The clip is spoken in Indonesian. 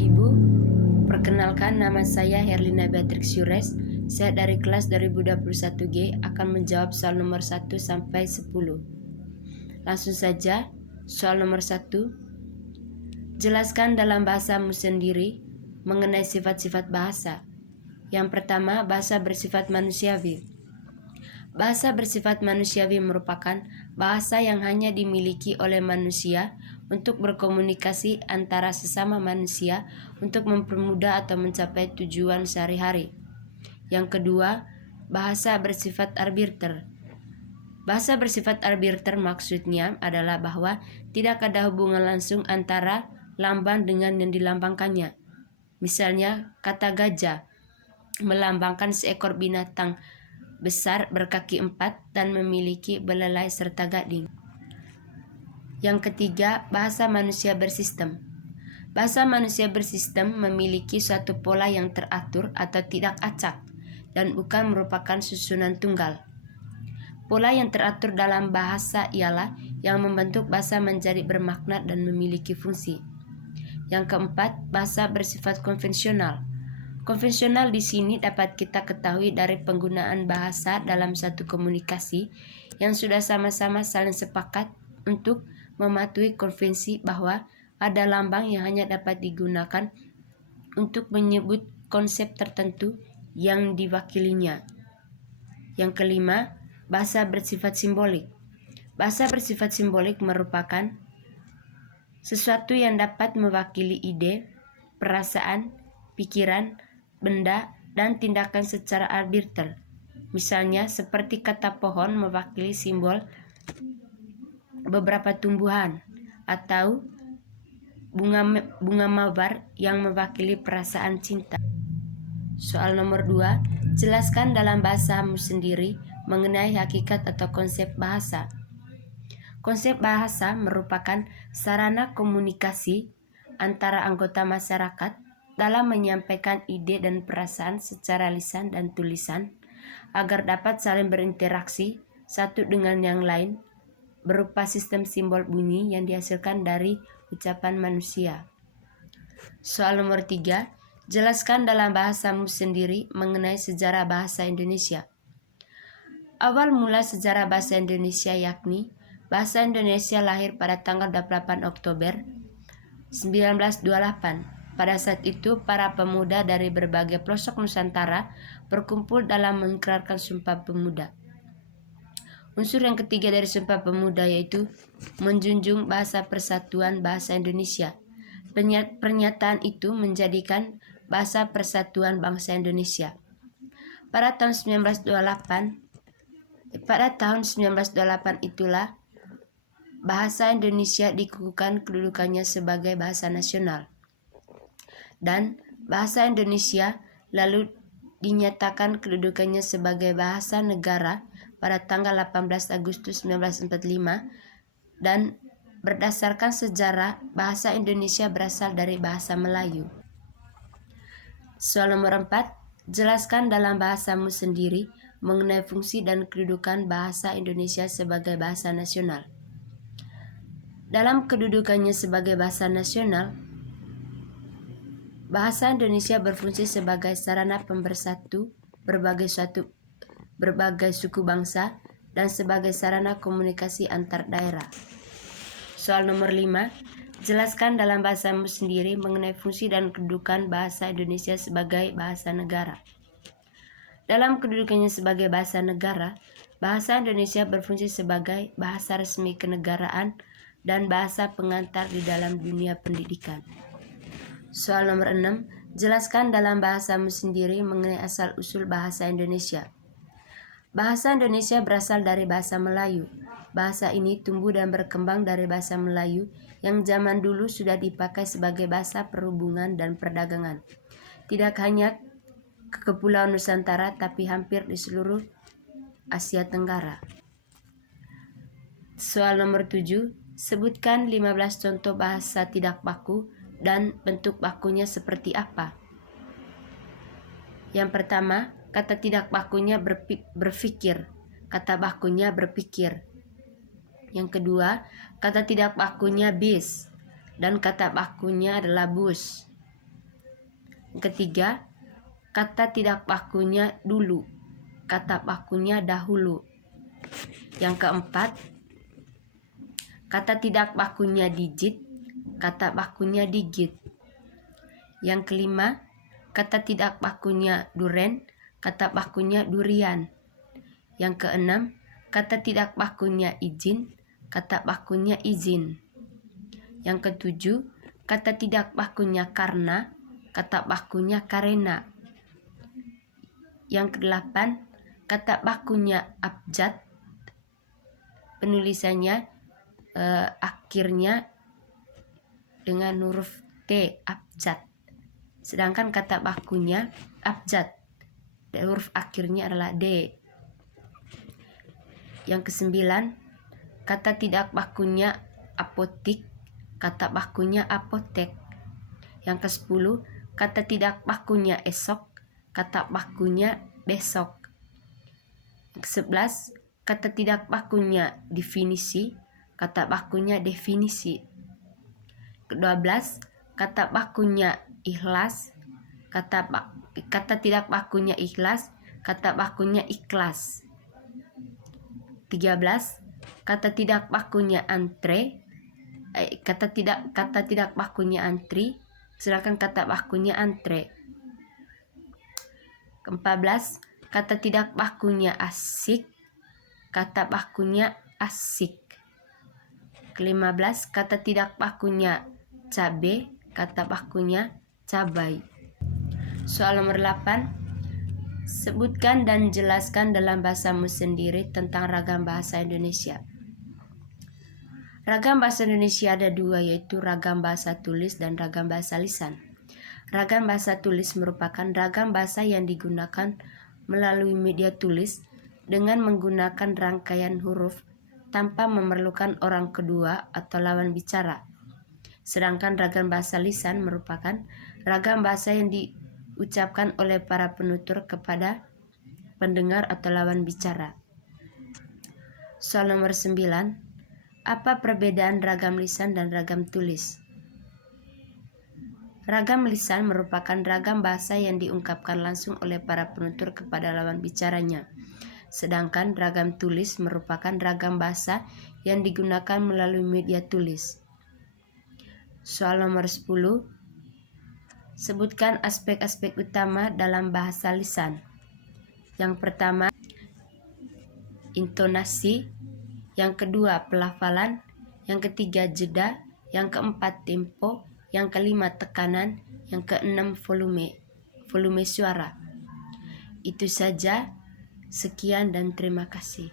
Ibu, perkenalkan nama saya Herlina Beatrix Yures. Saya dari kelas 2021G akan menjawab soal nomor 1 sampai 10. Langsung saja, soal nomor 1. Jelaskan dalam bahasamu sendiri mengenai sifat-sifat bahasa. Yang pertama, bahasa bersifat manusiawi. Bahasa bersifat manusiawi merupakan bahasa yang hanya dimiliki oleh manusia untuk berkomunikasi antara sesama manusia untuk mempermudah atau mencapai tujuan sehari-hari. Yang kedua, bahasa bersifat arbiter. Bahasa bersifat arbiter maksudnya adalah bahwa tidak ada hubungan langsung antara lambang dengan yang dilambangkannya. Misalnya, kata gajah melambangkan seekor binatang besar berkaki 4 dan memiliki belalai serta gading. Yang ketiga, bahasa manusia bersistem. Bahasa manusia bersistem memiliki suatu pola yang teratur atau tidak acak dan bukan merupakan susunan tunggal. Pola yang teratur dalam bahasa ialah yang membentuk bahasa menjadi bermakna dan memiliki fungsi. Yang keempat, bahasa bersifat konvensional. Konvensional di sini dapat kita ketahui dari penggunaan bahasa dalam satu komunikasi yang sudah sama-sama saling sepakat untuk mematuhi konvensi bahwa ada lambang yang hanya dapat digunakan untuk menyebut konsep tertentu yang diwakilinya. Yang kelima, bahasa bersifat simbolik. Bahasa bersifat simbolik merupakan sesuatu yang dapat mewakili ide, perasaan, pikiran, benda, dan tindakan secara arbiter. Misalnya, seperti kata pohon mewakili simbol beberapa tumbuhan, atau bunga mawar yang mewakili perasaan cinta. Soal nomor 2, jelaskan dalam bahasamu sendiri mengenai hakikat atau konsep bahasa. Konsep bahasa merupakan sarana komunikasi antara anggota masyarakat dalam menyampaikan ide dan perasaan secara lisan dan tulisan agar dapat saling berinteraksi satu dengan yang lain berupa sistem simbol bunyi yang dihasilkan dari ucapan manusia. Soal nomor 3, jelaskan dalam bahasamu sendiri mengenai sejarah bahasa Indonesia. Awal mula sejarah bahasa Indonesia yakni bahasa Indonesia lahir pada tanggal 28 Oktober 1928. Pada saat itu, para pemuda dari berbagai pelosok Nusantara berkumpul dalam mengikrarkan Sumpah Pemuda. Unsur yang ketiga dari Sumpah Pemuda yaitu menjunjung bahasa persatuan bahasa Indonesia. Pernyataan itu menjadikan bahasa persatuan bangsa Indonesia. Pada tahun 1928 itulah bahasa Indonesia dikukuhkan kedudukannya sebagai bahasa nasional. Dan bahasa Indonesia lalu dinyatakan kedudukannya sebagai bahasa negara pada tanggal 18 Agustus 1945 dan berdasarkan sejarah bahasa Indonesia berasal dari bahasa Melayu. Soal nomor 4, jelaskan dalam bahasamu sendiri mengenai fungsi dan kedudukan bahasa Indonesia sebagai bahasa nasional. Dalam kedudukannya sebagai bahasa nasional, bahasa Indonesia berfungsi sebagai sarana pemersatu berbagai suku bangsa dan sebagai sarana komunikasi antar daerah. Soal nomor 5, jelaskan dalam bahasamu sendiri mengenai fungsi dan kedudukan bahasa Indonesia sebagai bahasa negara. Dalam kedudukannya sebagai bahasa negara, bahasa Indonesia berfungsi sebagai bahasa resmi kenegaraan dan bahasa pengantar di dalam dunia pendidikan. Soal nomor 6, jelaskan dalam bahasamu sendiri mengenai asal-usul bahasa Indonesia. Bahasa Indonesia berasal dari bahasa Melayu. Bahasa ini tumbuh dan berkembang dari bahasa Melayu yang zaman dulu sudah dipakai sebagai bahasa perhubungan dan perdagangan. Tidak hanya ke Kepulauan Nusantara tapi hampir di seluruh Asia Tenggara. Soal nomor 7, sebutkan 15 contoh bahasa tidak baku dan bentuk bakunya seperti apa. Yang pertama, kata tidak bakunya berpikir, kata bakunya berpikir. Yang kedua, kata tidak bakunya bis dan kata bakunya adalah bus. Yang ketiga, kata tidak bakunya dulu, kata bakunya dahulu. Yang keempat, kata tidak bakunya digit, kata bakunya digit. Yang kelima, kata tidak bakunya duren, kata bakunya durian. Yang keenam, kata tidak bakunya izin, kata bakunya izin. Yang ketujuh, kata tidak bakunya karena, kata bakunya karena. Yang kedelapan, kata bakunya abjad, penulisannya akhirnya dengan huruf T, abjad. Sedangkan kata bakunya abjad, huruf akhirnya adalah D. Yang kesembilan, kata tidak bakunya apotik, kata bakunya apotek. Yang kesepuluh, kata tidak bakunya esok, kata bakunya besok. Yang kesebelas, kata tidak bakunya definisi, kata bakunya definisi. Kedua belas, kata bakunya ikhlas, kata tidak bakunya ikhlas, kata bakunya ikhlas. 13, kata tidak bakunya antre, kata tidak bakunya antri, sedangkan kata bakunya antre. 14, kata tidak bakunya asik, kata bakunya asik. 15, kata tidak bakunya cabe, kata bakunya cabai. Soal nomor 8, sebutkan dan jelaskan dalam bahasamu sendiri tentang ragam bahasa Indonesia. Ragam bahasa Indonesia ada dua, yaitu ragam bahasa tulis dan ragam bahasa lisan. Ragam bahasa tulis merupakan ragam bahasa yang digunakan melalui media tulis dengan menggunakan rangkaian huruf tanpa memerlukan orang kedua atau lawan bicara. Sedangkan ragam bahasa lisan merupakan ragam bahasa yang diucapkan oleh para penutur kepada pendengar atau lawan bicara. Soal nomor 9, apa perbedaan ragam lisan dan ragam tulis? Ragam lisan merupakan ragam bahasa yang diungkapkan langsung oleh para penutur kepada lawan bicaranya. Sedangkan ragam tulis merupakan ragam bahasa yang digunakan melalui media tulis. Soal nomor 10, sebutkan aspek-aspek utama dalam bahasa lisan. Yang pertama, intonasi. Yang kedua, pelafalan. Yang ketiga, jeda. Yang keempat, tempo. Yang kelima, tekanan. Yang keenam, volume suara. Itu saja. Sekian dan terima kasih.